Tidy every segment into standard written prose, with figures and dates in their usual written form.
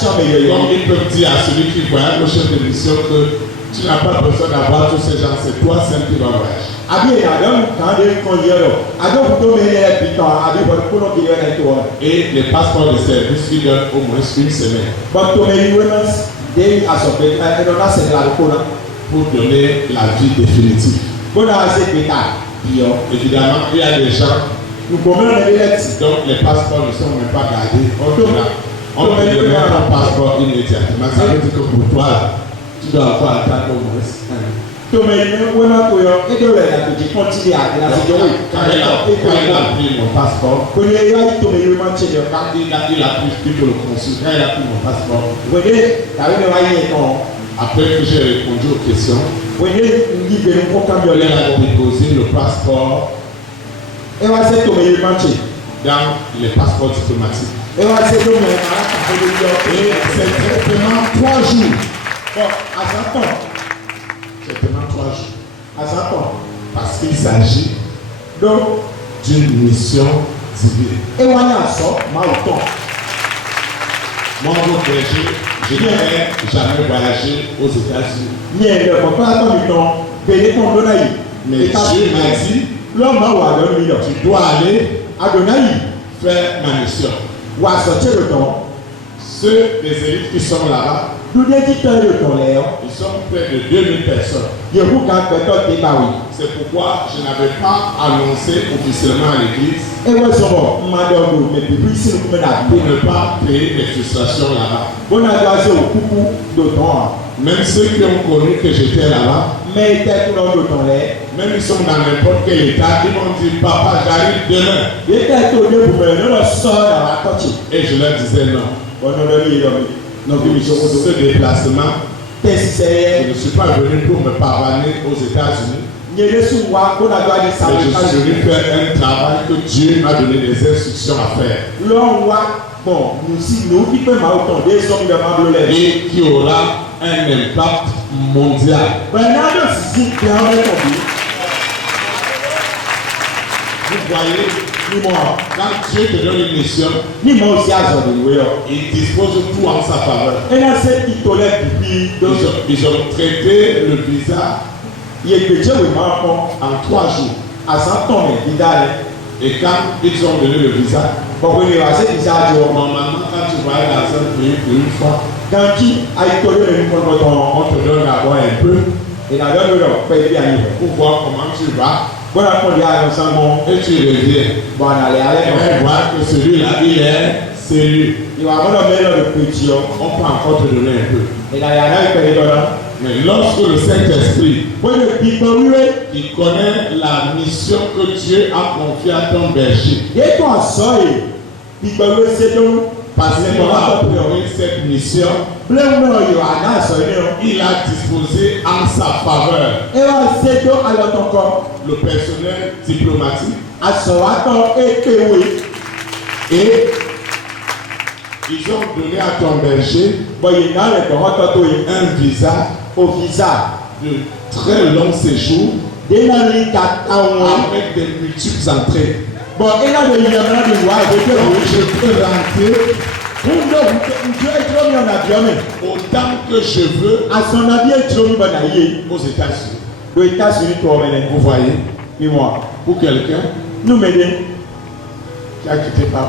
Comme ils peuvent dire à celui qui voyage au chef de mission que tu n'as pas besoin d'avoir tous ces gens, c'est toi seul qui vas voyager. Et les passeports de service qui donnent au moins une semaine pour donner la vie définitive. Évidemment, il y a des gens donc les passeports ne sont même pas gardés. On te donne ton passeport immédiatement. Ça veut dire que pour toi, tu dois avoir attendre au moins un an. Quand il a pris mon passeport, quand il a pris pour le consul, quand il a pris mon passeport, après que j'ai répondu aux questions, il a déposé le passeport dans les passeports diplomatiques. Et c'est certainement 3 jours. Bon, certainement 3 jours. Parce qu'il s'agit d'une mission divine. Moi, je n'ai jamais voyagé aux États-Unis. Mais Dieu m'a dit, tu dois aller faire ma mission. Ceux des élites qui sont là-bas, ils sont près de 2000 personnes. C'est pourquoi je n'avais pas annoncé officiellement à l'église pour ne pas créer des frustrations là-bas. Même ceux qui ont connu que j'étais là-bas, même ils sont dans n'importe quel état, ils m'ont dit, papa, j'arrive demain. Et je leur disais non. Ce déplacement, je ne suis pas venu pour me pavaner aux États-Unis. Je suis venu faire un travail que Dieu m'a donné des instructions à faire. Et qui aura un impact mondial. Vous voyez, quand Dieu te donne une mission, il dispose tout en sa faveur. Ils ont traité le visa en 3 jours. Et quand ils ont donné le visa, normalement, quand tu vas dans un pays pour une fois, on te donne d'abord un peu pour voir comment tu vas. Et tu reviens. Et voir que celui-là, il est celui. On peut encore te donner un peu. Mais lorsque le Saint-Esprit, qui connaît la mission que Dieu a confiée à ton berger, parce qu'il aura approuvé cette mission, il a disposé en sa faveur le personnel diplomatique et ils ont donné à ton berger un visa de très long séjour avec des multiples entrées. Je peux rentrer autant que je veux aux États-Unis. Vous voyez, pour quelqu'un qui a quitté Pau.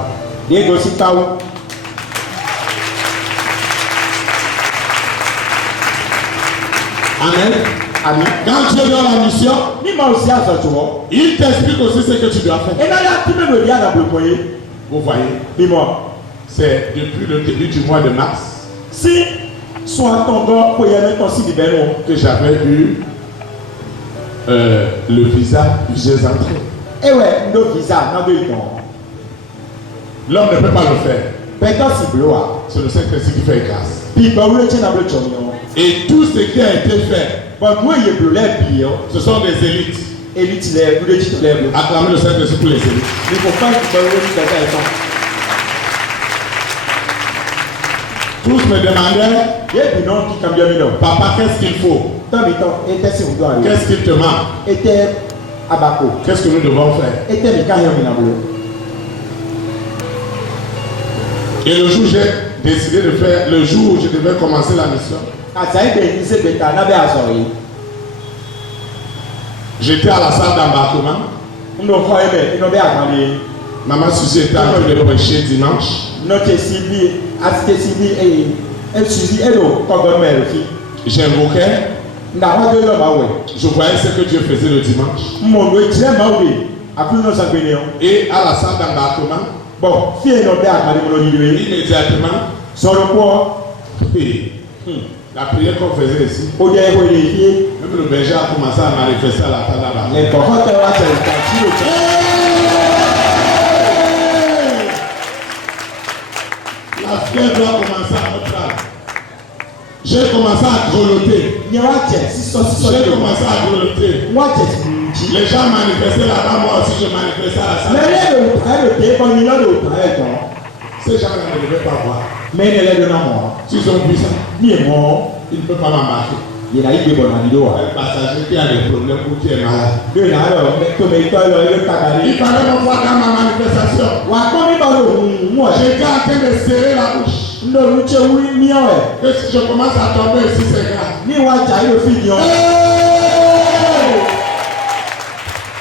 Amen. Quand Dieu donne la mission, il t'explique aussi ce que tu dois faire. Vous voyez, c'est depuis le début du mois de mars que j'avais eu le visa plusieurs entrées. L'homme ne peut pas le faire. C'est le Saint-Esprit qui fait grâce. Et tout ce qui a été fait, ce sont des élites. Acclamez le Saint-Esprit pour les élites. Tous me demandaient, papa, qu'est-ce qu'il faut? Qu'est-ce qu'il te manque? Qu'est-ce que nous devons faire? Et le jour, j'ai décidé de faire le jour où je devais commencer la mission. J'étais à la salle d'embarquement. Maman Suzy était en train de prêcher dimanche. J'invoquais. Je voyais ce que Dieu faisait le dimanche. Et à la salle d'embarquement, immédiatement, la prière qu'on faisait ici, même le berger a commencé à manifester à la salle d'embarquement. La fièvre doit commencer à reprendre. J'ai commencé à grelotter. J'ai commencé à grelotter. Les gens manifestaient là-bas, moi aussi je manifestais à la salle. Ces gens-là ne devaient pas voir. S'ils ont vu ça, ils ne peuvent pas m'embarquer. Un passager qui a des problèmes ou qui est malade. Il fallait me voir dans ma manifestation. J'étais en train de serrer la bouche. Et si je commence à tomber ici, c'est grave.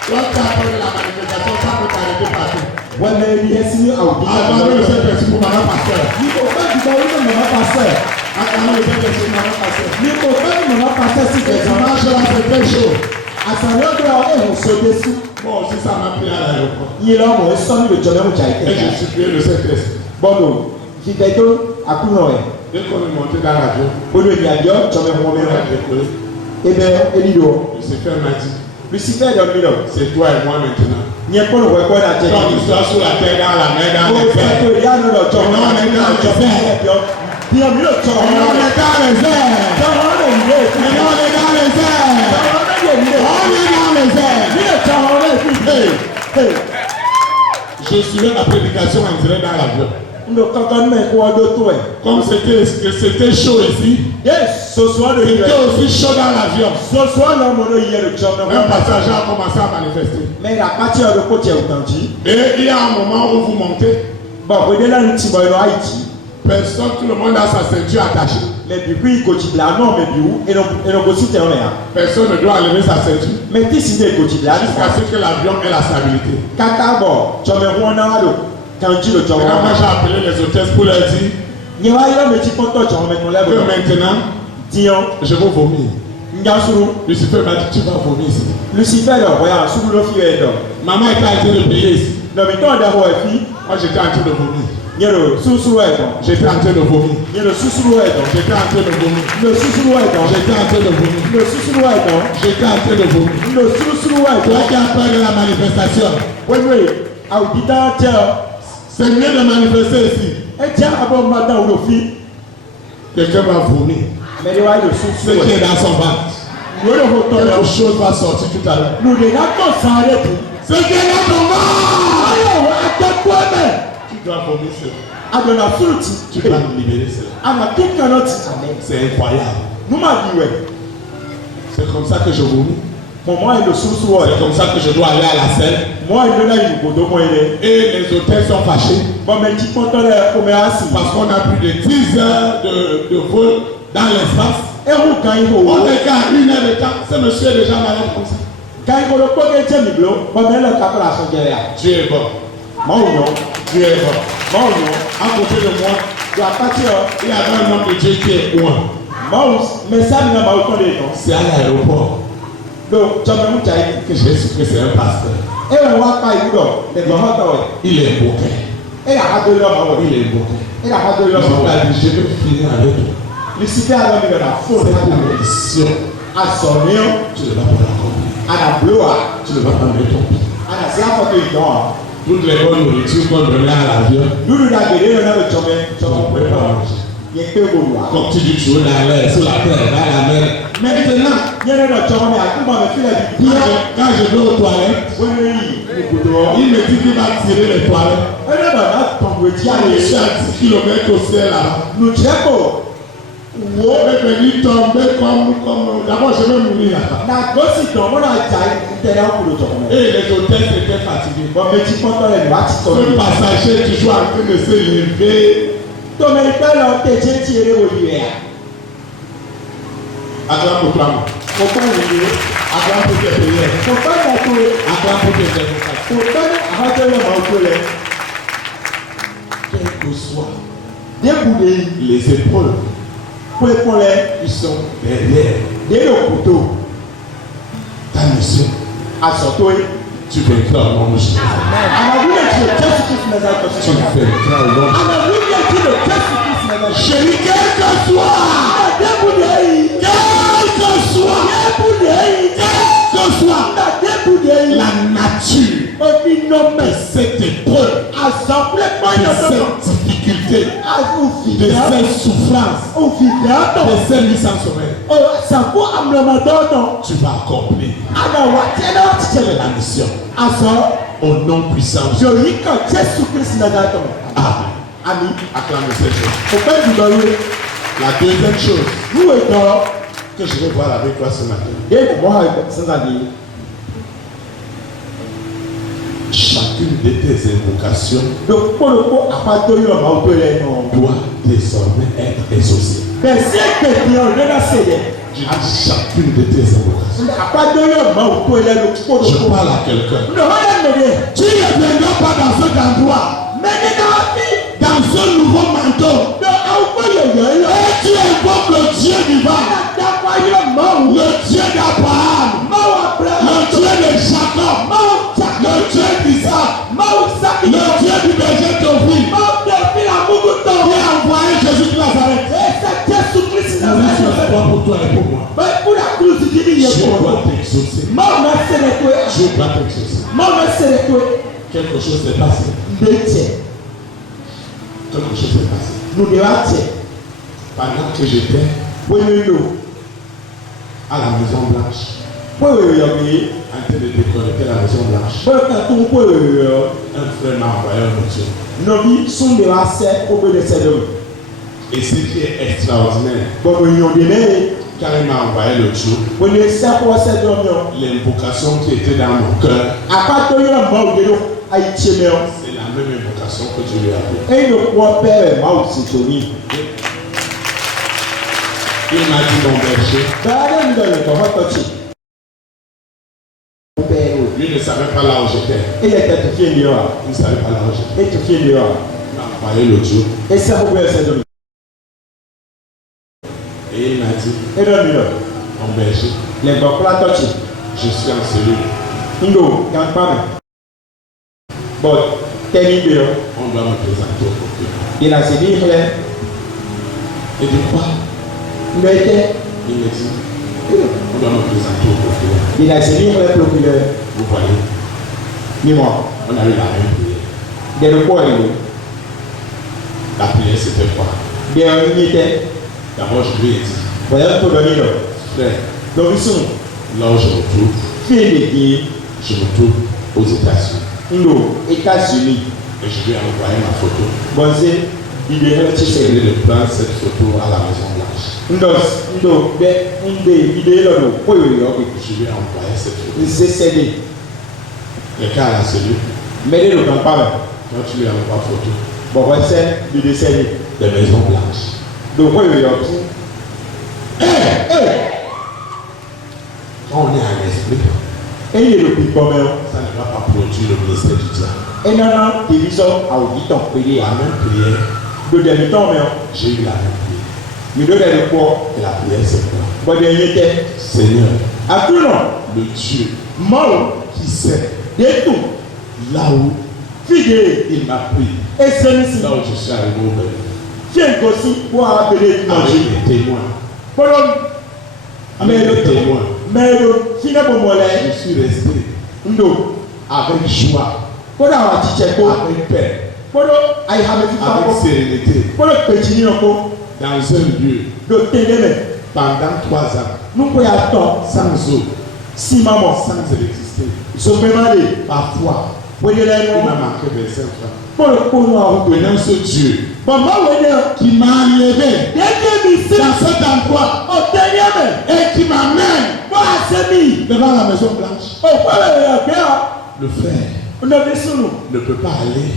Lorsque après la manifestation, ça peut t'arrêter partout. Attendez le Saint-Esprit pour maman pasteur. Attendez le Saint-Esprit pour maman pasteur. Les dimanches là, c'était chaud. Moi aussi, ça m'a pris à l'aéroport. Et je suis prié le Saint-Esprit. Dès qu'on est monté dans l'avion, Lucifer m'a dit, c'est toi et moi maintenant. Quand tu sois sur la terre, dans la mer, dans les airs, on est dans les airs. Je suivais la prédication en direct dans l'avion. Comme c'était chaud ici, c'était aussi chaud dans l'avion. Un passager a commencé à manifester. Et il y a un moment où vous montez, personne, tout le monde a sa ceinture attachée. Personne ne doit enlever sa ceinture jusqu'à ce que l'avion ait la stabilité. Maintenant, moi j'ai appelé les hôtesses pour leur dire que maintenant, je vais vomir. Lucifer m'a dit tu vas vomir ici. Maman était en train de prier ici. Moi j'étais en train de vomir. J'étais en train de vomir. J'étais en train de vomir. J'étais en train de vomir. J'étais en train de vomir. Toi qui as peur de la manifestation, c'est mieux de manifester ici. Quelqu'un va vomir. Ce qui est dans son ventre. Quelque chose va sortir tout à l'heure. Ce qui est dans ton ventre. Tu dois vomir cela. Tu dois libérer cela. C'est incroyable. C'est comme ça que je vomis. C'est comme ça que je dois aller à la scène. Et les hôtels sont fâchés. Parce qu'on a plus de 10 heures de vol dans l'espace. On est qu'à 1 heure de temps. Ce monsieur est déjà malade comme ça. Dieu est bon. Dieu est bon. À côté de moi, il y avait un homme de Dieu qui est loin. C'est à l'aéroport. Que j'ai su que c'est un pasteur. Il est bouquet. Il est bouquet. Je vais finir avec toi. C'est pour mission. Tu ne vas pas l'accomplir. Tu ne vas pas mettre ton pied. Toutes les bonnes nourritures qu'on donnait à l'avion, on ne pouvait pas manger. Comme tu dis, tu es dans l'air, sur la terre, dans la mer. Maintenant, quand je vais aux toilettes, il me dit qu'il va tirer les toilettes. Je suis à 10 km au ciel là. Je vais venir tomber comme d'abord je vais mourir là-bas. Et les hôtesses étaient fatigués. Ce passager est toujours en train de se lever Acclame pour toi. Acclame pour tes prières. Acclame pour tes invocations. Quel que soit les épreuves qui sont derrière ta mission, tu vaincras au nom de Jésus. Tu vaincras au nom de Jésus. Chérie, quel que soit la nature de cette épreuve, de cette difficulté, de cette souffrance, de cette mise en sommeil, tu vas accomplir la mission au nom puissant. Amen. Acclamez cette chose. La deuxième chose que je vais voir avec toi ce matin. Chacune de tes invocations doit désormais être exaucée. Chacune de tes invocations. Je parle à quelqu'un. Tu ne viendras pas dans cet endroit, dans ce nouveau manteau, et tu invoques le Dieu vivant, le Dieu d'Abraham, le Dieu de Jacob, le Dieu d'Isaac, le Dieu du berger Tophi, qui a envoyé Jésus de Nazareth. Pour toi et pour moi. Je dois t'exaucer. Quelque chose s'est passé. Quelque chose s'est passé. Pendant que j'étais à la Maison Blanche, en train de déconnecter la Maison Blanche, un frère m'a envoyé un audio. Et ce qui est extraordinaire, car il m'a envoyé le jour, l'invocation qui était dans mon cœur, c'est la même invocation que Dieu lui a donnée. Il m'a dit, mon berger, lui ne savait pas là où j'étais. Il ne savait pas là où j'étais. Il m'a envoyé le jour. Et il m'a dit, mon berger, je suis en cellule. On doit me présenter au procureur. Il dit quoi? Il me dit, on doit me présenter au procureur. Vous voyez, on a eu la même prière. La prière c'était quoi? D'abord je lui ai dit, frère, là où je me trouve, aux États-Unis. Et je lui ai envoyé ma photo. Je vais prendre cette photo à la Maison Blanche. Je lui ai envoyé cette photo. Quelqu'un à la cellule. Quand tu lui envoies photo de Maison Blanche. Quand on est à l'esprit, ça ne va pas produire le ministère du diable. La même prière, j'ai eu la même prière. Et la prière c'est quoi? Seigneur, le Dieu qui sait là où il m'a pris, là où je suis arrivé au Bénin, avec des témoins. Avec des témoins. Je suis resté avec joie, avec paix, avec sérénité, dans un lieu pendant 3 ans, sans eau, sans électricité. Parfois, il m'a manqué 25 francs. Maintenant, ce Dieu qui m'a enlevé dans cet endroit et qui m'amène devant la Maison Blanche, le frère ne peut pas aller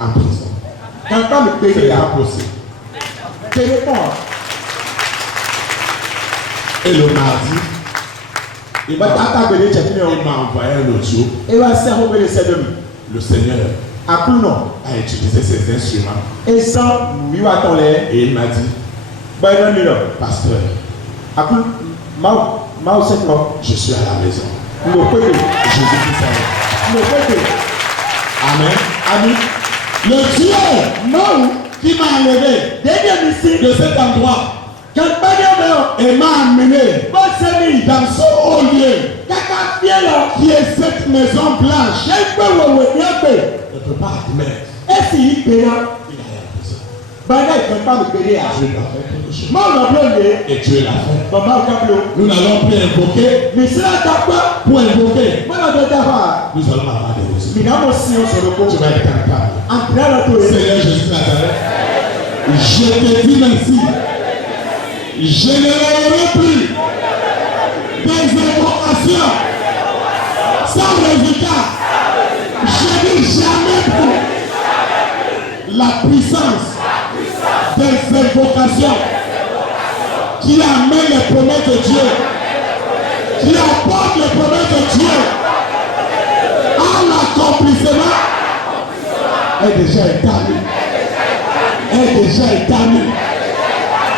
en prison. Quelqu'un me C'est paye. impossible. Paye-moi. Et le mardi, Il va t'attabler, tu il m'a envoyé un audio. il va servir le Seigneur. Le Seigneur À plus non. a utilisé ses instruments Et sans lui va ton lait. et il m'a dit, Ben non, non. pasteur, À plus, mal c'est quoi? je suis à la maison. Le côté. Jésus-Christ est là. Le côté. Amen. Amis. Le Dieu Non. qui m'a enlevé Dès ici. de cet endroit Quelqu'un de et m'a amené bon semi. dans ce haut lieu Quelqu'un vient là. qui est cette maison blanche. J'ai peu ouais, bien peu. Ne peut pas admettre Et si il paye là, qu'il a besoin. ben là, il ne peut pas me payer. Dieu doit faire quelque chose. Moi, on a pleuré. Et Dieu l'a fait. Maman, on a pleuré. Nous n'allons plus invoquer Mais c'est là quoi? pour invoquer. Moi, on a d'abord. Nous allons avoir des résultats. Mais là, moi aussi, on se le Tu pose. vas être capable. Après la tour. Seigneur Jésus Nazareth, je te dis merci. Je ne rêverai plus des invocations sans résultat. Je n'ai jamais plus la puissance des invocations qui amènent les promesses de Dieu, qui apportent les promesses de Dieu à l'accomplissement est déjà établi. Est déjà établi.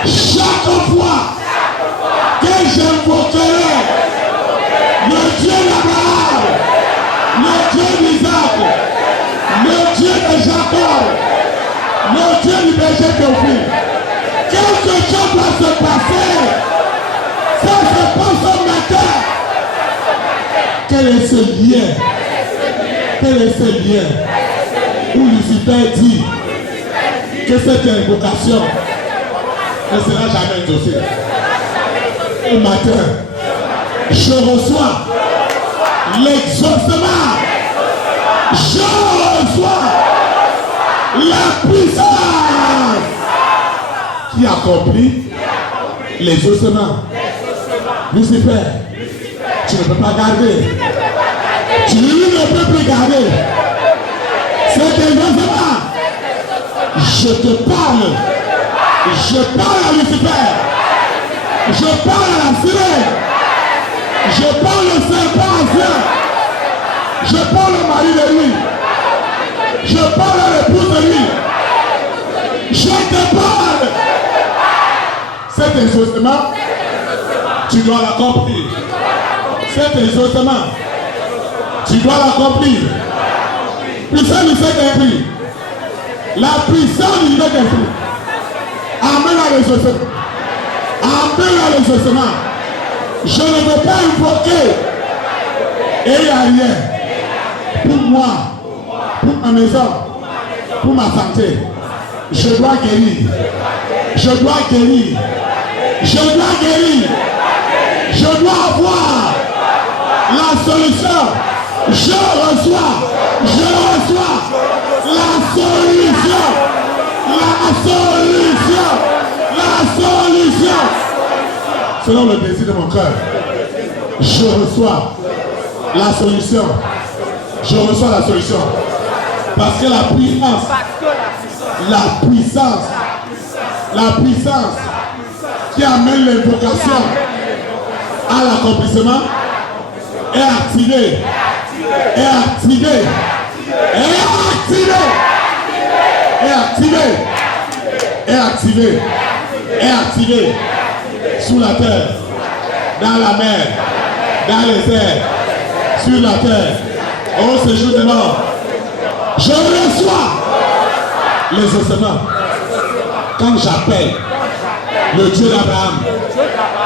Chaque fois que j'invoquerai le Dieu d'Abraham, le Dieu d'Isaac, le Dieu de Jacob, le Dieu du berger Théophile, quelque chose doit se passer. Ça se passe au matin. Quel est ce lien? Quel est ce lien où Lucifer dit que cette invocation ne sera jamais exaucée? Ce matin, je reçois l'exaucement. Je reçois la puissance qui accomplit l'exaucement. Lucifer, tu ne peux pas garder. Tu ne peux plus garder. C'est exaucement. Je te parle. Je parle à Lucifer. Je parle à la sirène. Je parle au serpent ancien. Je parle au mari de lui. Je parle à l'épouse de lui. Je te parle. Cet exaucement, tu dois l'accomplir. Cet exaucement, tu dois l'accomplir. Puissance du Saint-Esprit. La puissance du Saint-Esprit. Amène à l'exaucement. Amène à l'exaucement. Je ne veux pas invoquer. Et il n'y a rien. Pour moi, pour ma maison, pour ma santé. Je dois guérir. Je dois guérir. Je dois guérir. Je dois avoir la solution. Je reçois la solution. La solution. Selon le désir de mon cœur, je reçois la solution. Je reçois la solution. Parce que la puissance qui amène l'invocation à l'accomplissement est activée. Est activée sous la terre, dans la mer, dans les airs, sur la terre, au séjour de mort. Je reçois les ossements quand j'appelle le Dieu d'Abraham,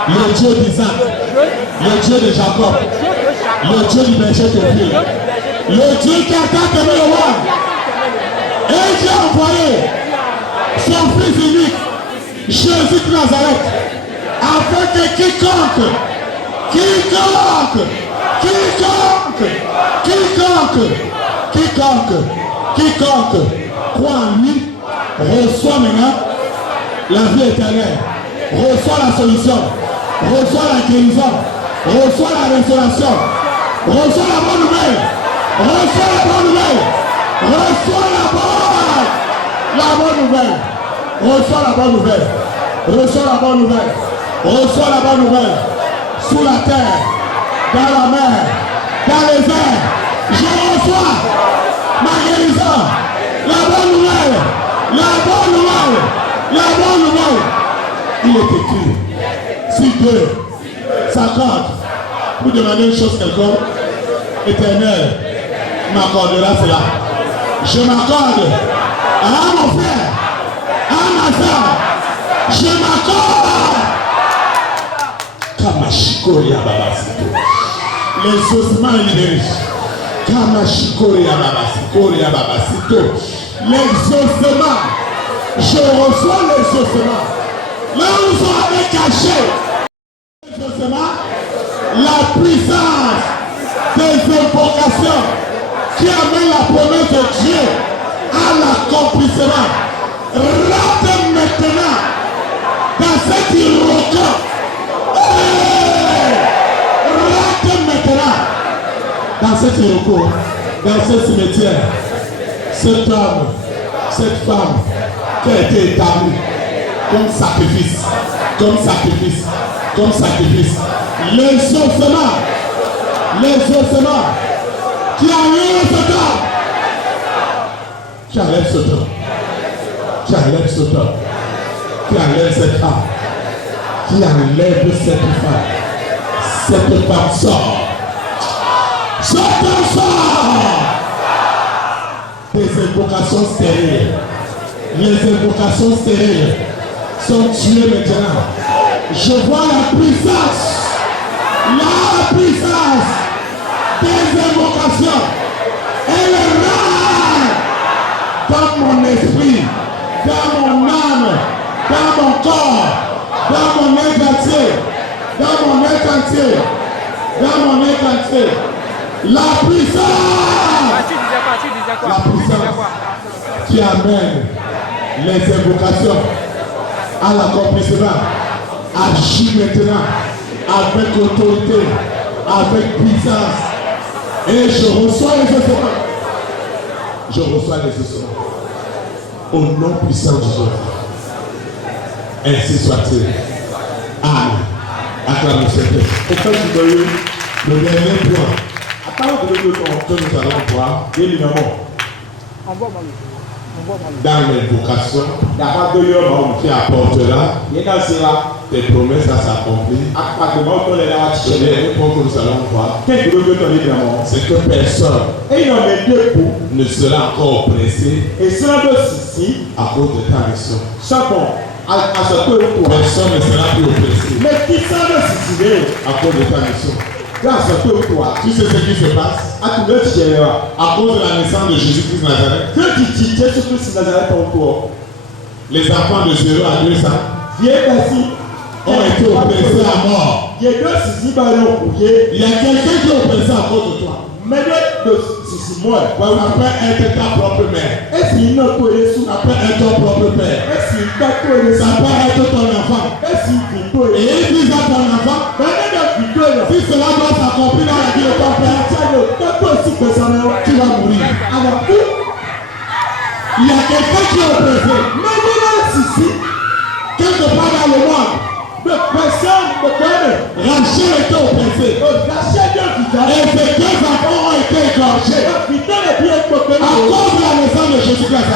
le Dieu d'Isaac, le Dieu de Jacob, le Dieu du berger Théophile, le Dieu qui a tant aimé le monde et qui a envoyé son fils unique, Jésus de Nazareth, afin que quiconque croit en lui reçoit maintenant la vie éternelle, reçoit la solution, reçoit la guérison, reçoit la restauration, reçoit la bonne nouvelle, reçoit la bonne nouvelle, reçoit la bonne La bonne nouvelle. Reçois la bonne nouvelle. Reçois la bonne nouvelle. Reçois la bonne nouvelle. Sous la terre, dans la mer, dans les airs. Je reçois ma guérison. La bonne nouvelle. La bonne nouvelle. La bonne nouvelle. Il est écrit. Si Dieu s'accorde pour demander une chose quelconque, Éternel m'accordera cela. Je m'accorde à mon frère, à ma soeur. Je m'accorde. Kamashikoria babasito. Les ossements libérés. Kamashikoria babasikoria babasito. Les ossements. Je reçois les ossements. Là où sont avec caché. Les ossements. La puissance des invocations qui amène la promesse de Dieu à l'accomplissement. Rentre maintenant dans cet irroquant. Rentre maintenant dans cet irroquant, dans ce cimetière. Cet homme, cette femme qui a été établie comme sacrifice, comme sacrifice, comme sacrifice. Les ossements qui enlèvent ce temps, qui enlèvent ce temps, qui enlève ce temps, qui enlève cette âme, qui enlève cette femme. Cette femme sort. Cette femme sort. Des invocations stériles. Les invocations stériles sont tuées maintenant. Je vois la puissance des invocations. Elle râle dans mon esprit, dans mon âme, dans mon corps, dans mon être entier, dans mon être entier, dans mon être entier. La puissance, la puissance qui amène les invocations à l'accomplissement agit maintenant avec autorité, avec puissance. Et je reçois les ossements. Je reçois les ossements. Au nom puissant de Jésus. Ainsi soit-il. Amen. Acclamons Seigneur. Et quand tu veux le dernier point, à part de l'autre que nous allons voir, évidemment, dans l'invocation, qui apportera des promesses à s'accomplir. C'est les points que nous allons voir. C'est que personne ne sera encore oppressé à cause de ta mission. Personne ne sera plus oppressé à cause de ta mission. Tu sais ce qui se passe à cause de la naissance de Jésus-Christ Nazareth. Les enfants de 0 à 2 ans ont été oppressés à mort. Il y a quelqu'un qui est oppressé à cause de toi. Ça peut être ta propre mère. Ça peut être ton propre père. Ça peut être ton enfant. Et il dit à ton enfant, si cela doit s'accomplir dans la vie de ton père, tu vas mourir. Il y a quelqu'un qui est oppressé. Quelque part dans le monde, Rachel était oppressé. Et ses 2 enfants ont été égorgés à cause de la naissance de Jésus-Christ.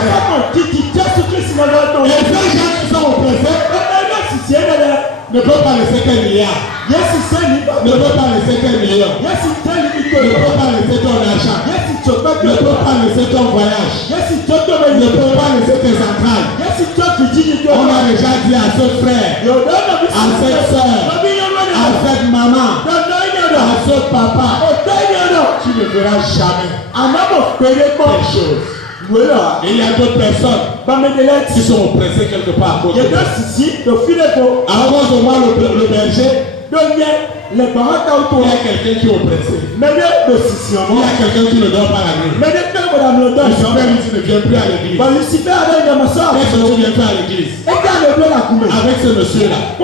Et ces gens qui sont oppressés ne peuvent pas laisser qu'un milliard. Ne peut pas laisser qu'un million. Ne peut pas laisser ton argent. Ne peut pas laisser ton voyage. Ne peut pas laisser tes entrailles. On a déjà dit à ce frère, à cette soeur, à cette maman, à ce papa, tu ne verras jamais quelque chose. Et il y a d'autres personnes qui sont oppressées quelque part à cause de moi. À cause de moi, le berger, il y a quelqu'un qui est oppressé. Il y a quelqu'un qui ne dort pas la nuit. Lucifer lui ne vient plus à l'église. Qu'est-ce que tu viens faire à l'église avec ce monsieur-là? À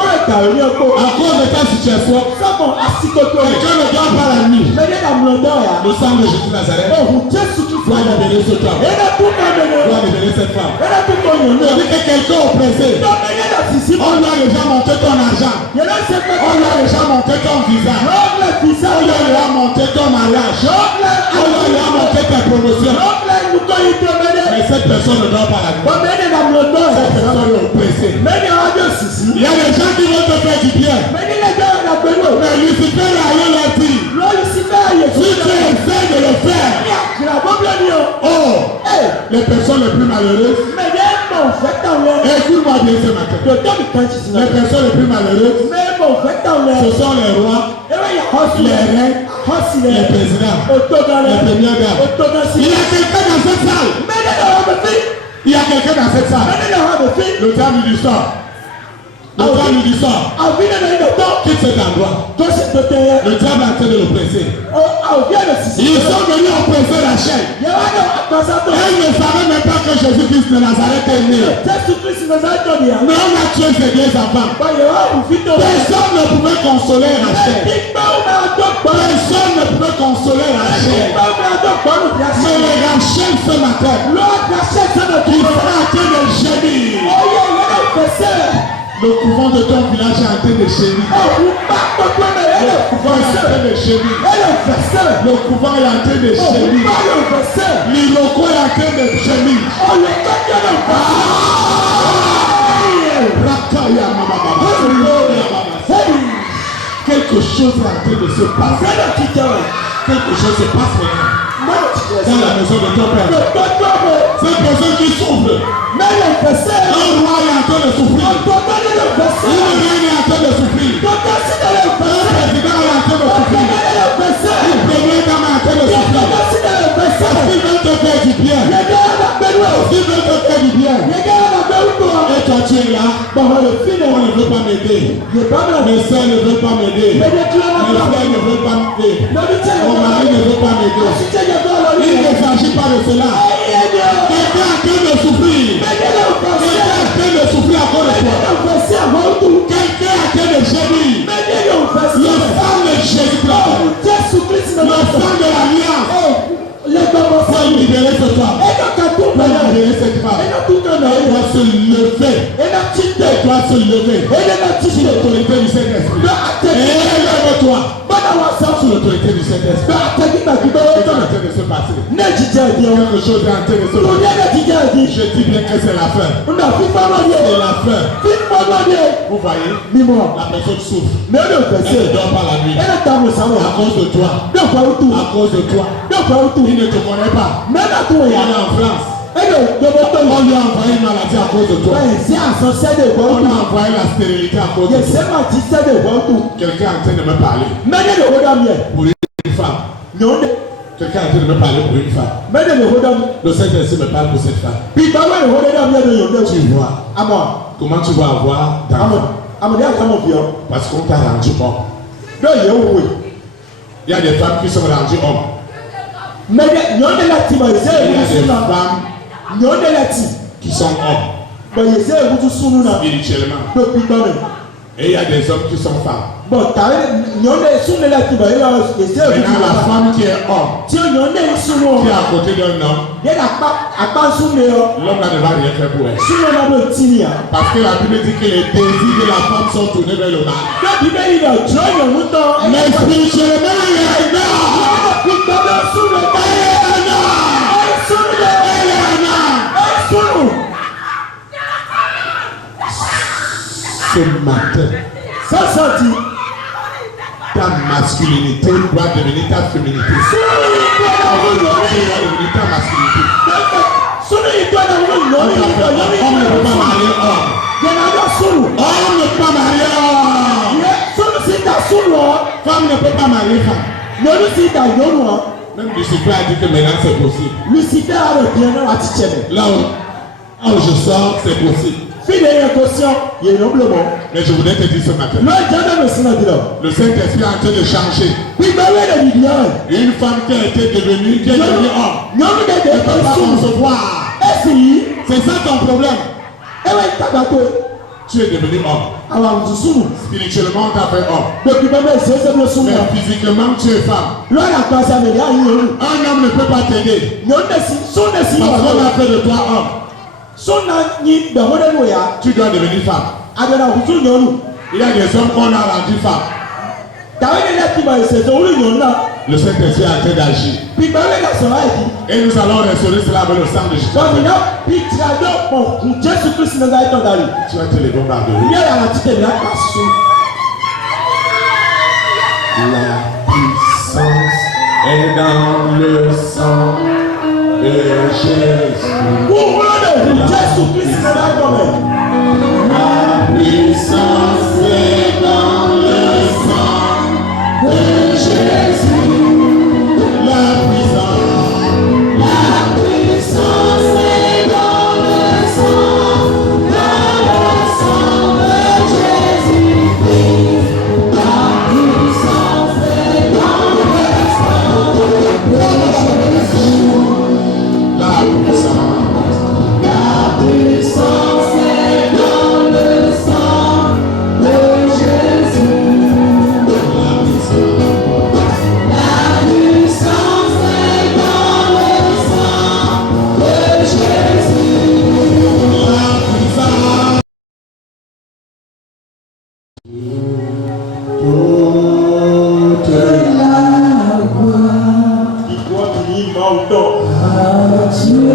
cause de ta situation, quelqu'un ne dort pas la nuit. Le sang de Jésus Nazareth Dois libérer cet homme. Dois libérer cette femme. On dit que quelqu'un est oppressé. On lui a déjà monté ton argent. On lui a déjà monté ton visa. On lui a déjà monté ton mariage. On lui a monté ta promotion. Mais cette personne ne doit pas la vie. Cette personne est oppressée. Il y a des gens qui vont te faire du bien. Mais Lucifer a rien leur dit. Si tu essaies de le faire, les personnes les plus malheureuses, écoute-moi bien ce matin. Les personnes les plus malheureuses, ce sont les rois, les reines, les présidents, les premières dames. Il y a quelqu'un dans cette salle. Il y a quelqu'un dans cette salle. Le temps du sort. Le temps du sort. Quitte cet endroit. Le diable est en train de l'oppresser. Ils sont venus oppresser la chair. Elle ne savait même pas que Jésus-Christ de Nazareth est né. Mais on a tué ses deux enfants. Personne ne pouvait consoler Rachel. Personne ne pouvait consoler Rachel. Mais le Rachel ce matin, il sera en train de gémir. Le couvent de ton village est en train de gémir. Le couvent est en train de gémir. Le couvent est en train de gémir. L'Iroko est en train de gémir. Quelque chose est en train de se passer. Quelque chose se passe maintenant. Dans la maison de ton père. Cette personne qui souffre. Un roi est en train de souffrir. Une reine est en train de souffrir. Un président est en train de souffrir. Une première dame est en train de souffrir. S'ils veulent te faire du bien. S'ils veulent te faire du bien. Et toi tu es là. On ne veut pas m'aider. Mes soeurs ne veulent pas m'aider. Mes frères ne veulent pas m'aider. Mon mari ne veut pas m'aider. Il ne s'agit pas de cela. Quelqu'un est en train de souffrir. Quelqu'un est en train de souffrir à cause de toi. Quelqu'un est en train de gémir. Le sang de Jésus-Christ. Le sang de l'alliance. Faut libérer ce temps. Faut libérer cette femme. Elle doit se lever. Elle doit se lever. Sous l'autorité du Saint-Esprit. Élève-toi. Sous l'autorité du Saint-Esprit. Qu'est-ce qui est en train de se passer? Quelque chose est en train de se passer. Je dis bien que c'est la fin. C'est la fin. Vous voyez? La personne souffre. Elle ne dort pas la nuit. À cause de toi. À cause de toi. Il ne te connaît pas. Il est en France. On lui a envoyé une maladie à cause de toi. On a envoyé la stérilité à cause de toi. Quelqu'un est en train de me parler. Pour une femme. Quelqu'un est en train de me parler pour une femme. Le Saint-Esprit me parle pour cette femme. Tu vois. Comment tu vas avoir d'enfants? Parce qu'on t'a rendu homme. Il y a des femmes qui sont rendues hommes. Il y a des femmes qui sont hommes spirituellement. Et il y a des hommes qui sont femmes. Maintenant la femme qui est homme, qui est à côté d'un homme, l'homme ne va rien faire pour elle. Parce que la Bible dit que les désirs de la femme sont tournés vers le mal. Mais spirituellement, il y a un homme. Ce matin, ta masculinité doit devenir ta féminité. Doit devenir ta masculinité. Homme ne peut pas marier homme. Homme ne peut pas marier homme. Femme ne peut pas marier femme. Même Lucifer a dit que maintenant c'est possible. Là où je sors, c'est possible. Mais je voudrais te dire ce matin. Le Saint-Esprit est en train de changer. Une femme qui a été devenue homme ne peut pas concevoir. C'est ça ton problème. Tu es devenu homme. Àwọn àwùjọ Spirituellement, tu as fait homme. depuis bẹ́ẹ̀ ṣe é ṣe ló sún Mais wọn. physiquement, tu es femme. Lọ́ọ̀rì àgbàṣà lè yá yín lóru. Un homme ne peut pas t'aider. Ní o nẹ̀sí sún Parce qu'on wà a fait de toi homme. sún náà yín bẹ̀wọ́dẹ́ ló yá. Tu dois devenir femme. Àgbẹ̀dà àwùjọ yẹn lù. Il y a des hommes qu'on a rendus femmes. Dàwé ní ilé kìbà ìṣẹ̀ṣẹ̀ orí yòó náà. Le Saint-Esprit a été d'agir. Pìgbà wíwé náà sọ̀rọ̀ àìkí. Et nous allons restaurer cela avec le sang de Jésus. Wọ́n fi náà pìtìrà yóò pọ̀ kún Jésù Kristi náà láì tọ́da rè. Tu vas te lever par de Ní ẹ̀rọ àti tẹ̀lé àpá sùn. La puissance est dans le sang de Jésus. Wúwo lè rí Jésù Kristi náà láì tọ́ rẹ̀. La puissance est dans le sang de Jésus. La puissance est dans le sang de Jésus. La puissance est dans le sang de Jésus. La puissance est dans le sang de Jésus. La puissance est dans le sang de Jésus. La puissance. Toute la gloire Ìgbọ́ ti yí máa ń tọ̀. à Dieu.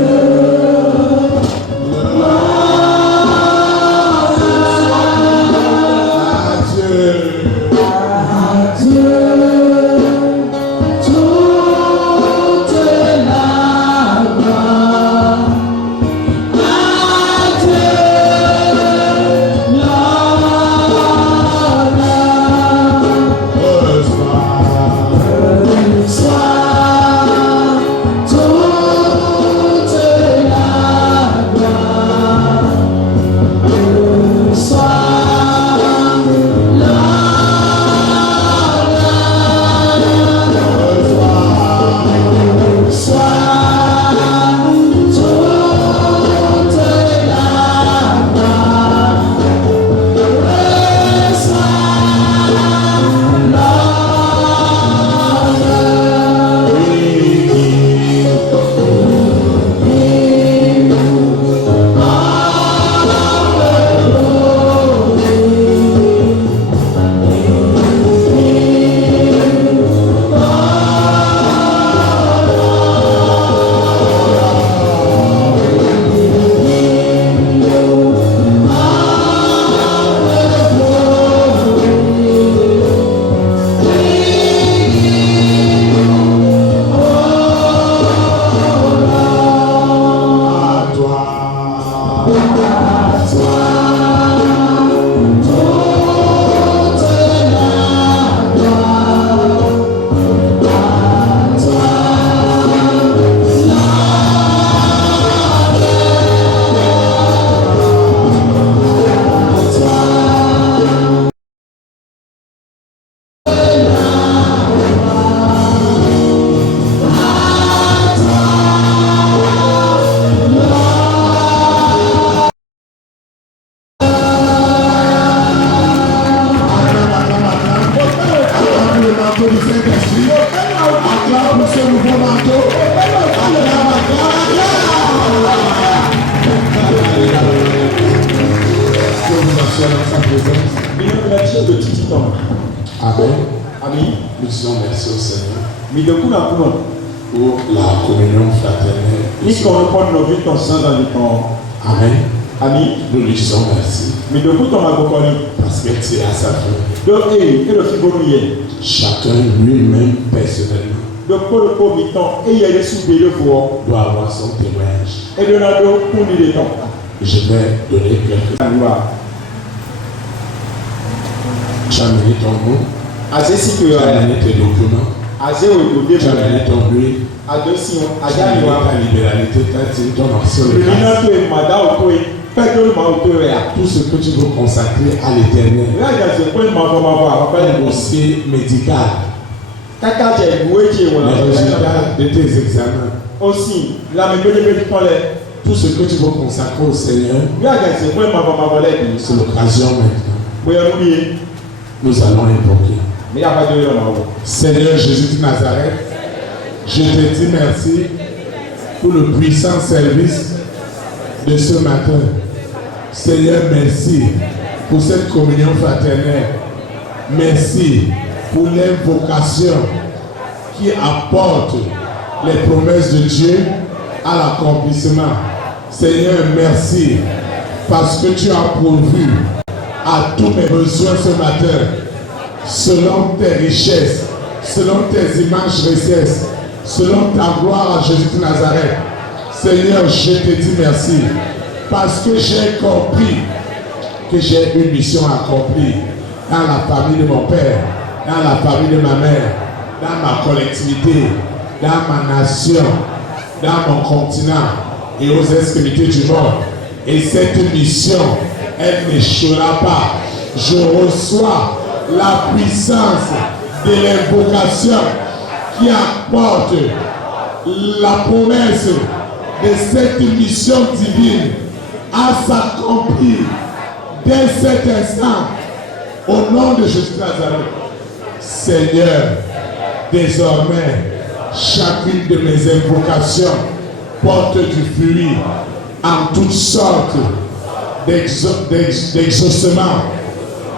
Amen. Amen. Nous disons merci au Seigneur Midekuna kuno. pour la communion fraternelle. Iko mpon no vito sanza vito. Amen. Amen. Nous lui disons merci Midekuto magokoni. parce que tu es à sa fin. Do e lo fibonu ye. Chacun lui-même personnellement Do ko ko miton e ye le sube le fo. doit avoir son témoignage. E do na do kuni le ton. Je vais donner quelques. Alwa. Tu as mené ton nom, Azesi tu ko as ya. mené tes documents, Aze o do de tu as mené ton huile, Adosi on tu as mené ajani wa. ta libéralité, ta dit ton action de Mina grâce. to e mada o to e. Pedo ma o to ya. Tout ce que tu veux consacrer à l'éternel. La ja se ko ma ba ba Un dossier médical, Kaka je buwe je les wona. résultats de tes examens, Aussi, la me bele bele tole. Tout ce que tu veux consacrer au Seigneur, Bí àgàtì pé màmá màmá lẹ́bi. c'est l'occasion maintenant. Bóyá ló bí Nous allons invoquer. mi yà bá dé yọ̀ náà wọ̀. Seigneur Jésus de Nazareth, je te dis merci pour le puissant service de ce matin. Seigneur, merci pour cette communion fraternelle. Merci pour l'invocation qui apporte les promesses de Dieu à l'accomplissement. Seigneur, merci parce que tu as pourvu à tous mes besoins ce matin, selon tes richesses, selon tes immenses richesses, selon ta gloire à Jésus de Nazareth. Seigneur, je te dis merci parce que j'ai compris que j'ai une mission accomplie dans la famille de mon père, dans la famille de ma mère, dans ma collectivité, dans ma nation, dans mon continent et aux extrémités du monde. Et cette mission, elle n'échouera pas. Je reçois la puissance de l'invocation qui apporte la promesse de cette mission divine à s'accomplir dès cet instant au nom de Jésus de Nazareth. Seigneur, désormais, chacune de mes invocations porte du fruit en toutes sortes d'exaucements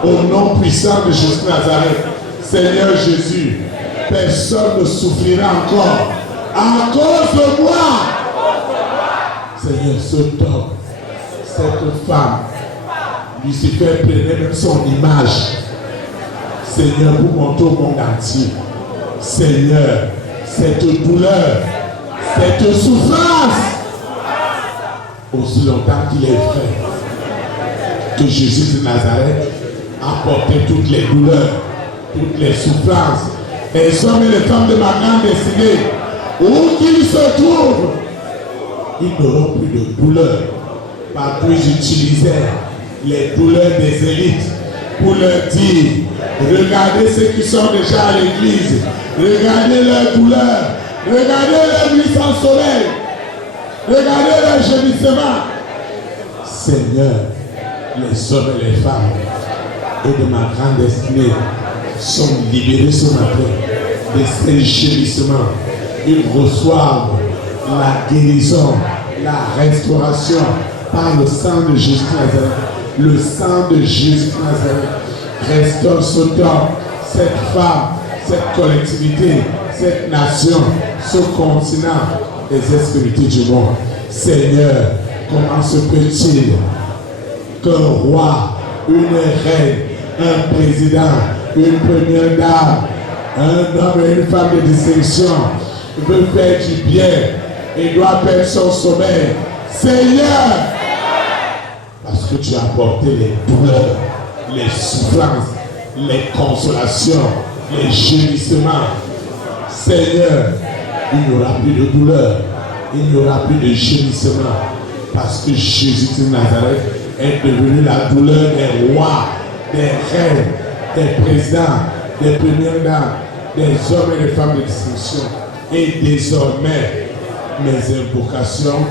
au nom puissant de Jésus de Nazareth. Seigneur Jésus, personne ne souffrira encore à cause de moi. Seigneur, cet homme, cette femme, Lucifer prenait même son image. Seigneur, pour montrer au monde entier. Seigneur, cette douleur, cette souffrance, aussi longtemps qu'il est vrai que Jésus de Nazareth a porté toutes les douleurs, toutes les souffrances. Les hommes et les femmes de ma grande destinée, où qu'ils se trouvent, ils n'auront plus de douleur. Partout ils utilisaient les douleurs des élites pour leur dire, regardez ceux qui sont déjà à l'église, regardez leurs douleurs, regardez leur nuit sans soleil, regardez leur gémissement. Seigneur, les hommes et les femmes et de ma grande destinée sont libérés ce matin de ces gémissements. Ils reçoivent la guérison, la restauration par le sang de Jésus de Nazareth. Le sang de Jésus de Nazareth restaure cet homme, cette femme, cette collectivité, cette nation, ce continent, les extrémités du monde. Seigneur, comment se peut-il qu'un roi, une reine, un président, une première dame, un homme et une femme de distinction veut faire du bien et doit perdre son sommeil? Seigneur, parce que tu as apporté les douleurs, les souffrances, les consolations, les gémissements. Seigneur, il n'y aura plus de douleur, il n'y aura plus de gémissements, parce que Jésus de Nazareth est devenu la douleur des rois, des reines, des présidents, des premières dames, des hommes et des femmes de distinction. Et désormais, mes invocations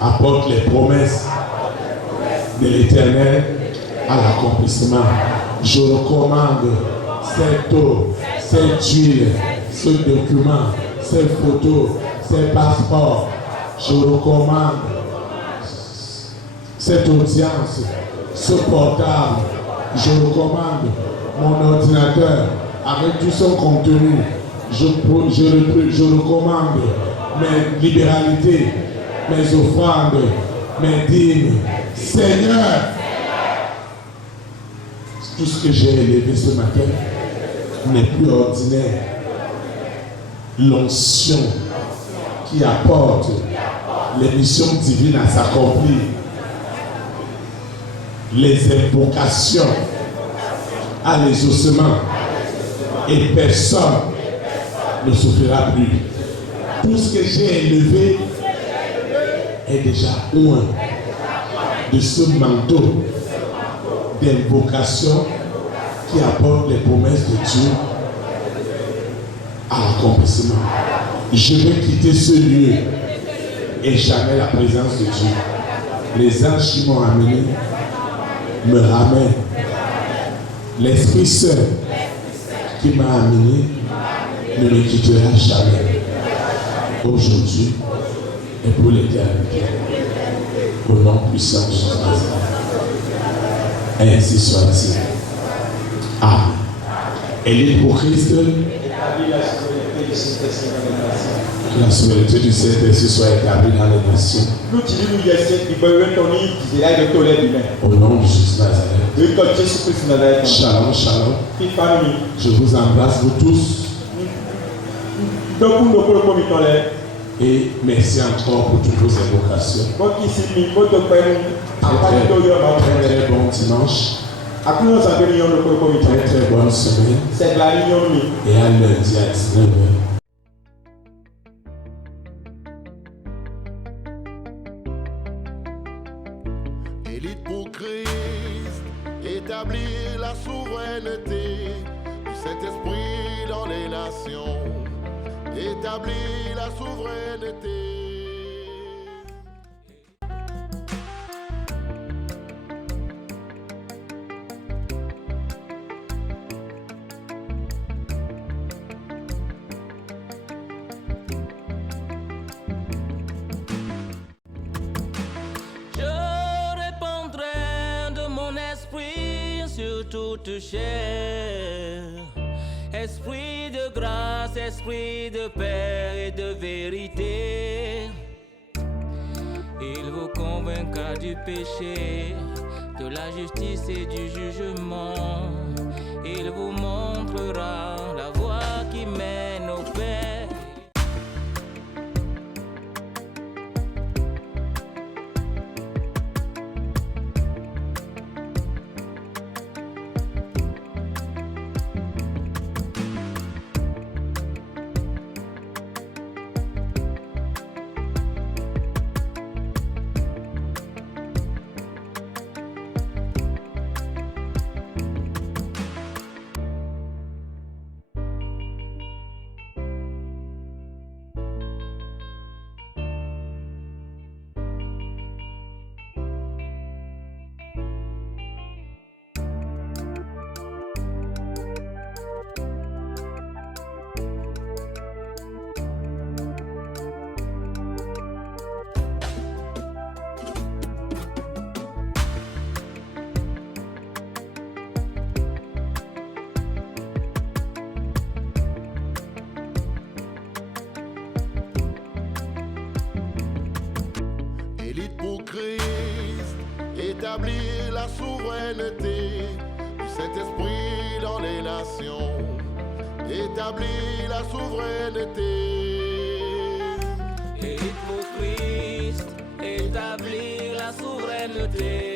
apportent les promesses de l'Éternel à l'accomplissement. Je recommande cette eau, cette huile, ce document, ces photos, ces passeports. Je recommande cette audience, ce portable. Je recommande mon ordinateur avec tout son contenu. Je recommande mes libéralités, mes offrandes, mes dîmes. Seigneur, tout ce que j'ai élevé ce matin n'est plus ordinaire. L'onction qui apporte les missions divines à s'accomplir, les invocations à l'exaucement, et personne ne souffrira plus. Tout ce que j'ai élevé est déjà loin de ce manteau d'invocation qui apporte les promesses de Dieu à l'accomplissement. Je vais quitter ce lieu et jamais la présence de Dieu. Les anges qui m'ont amené me ramènent. L'Esprit Saint qui m'a amené ne me quittera jamais. Aujourd'hui et pour l'éternité. Au nom puissant de Jésus. Ainsi soit-il. Amen. Élite pour Christ. Que la souveraineté du Saint-Esprit soit établie dans les nations. Au nom de Jésus Nazareth. Shalom, shalom. Je vous embrasse vous tous. Et merci encore pour toutes vos invocations. Très bon dimanche. Très bonne semaine. Et à lundi à 19h. Élite pour Christ, établir la souveraineté du Saint-Esprit dans les nations. Établir la souveraineté. Toute chair, esprit de grâce, esprit de paix et de vérité, il vous convaincra du péché, de la justice et du jugement, il vous montrera la voie qui mène au Père. Élite pour Christ, établir la souveraineté du Saint-Esprit dans les nations. Établir la souveraineté. Élite pour Christ, établir la souveraineté.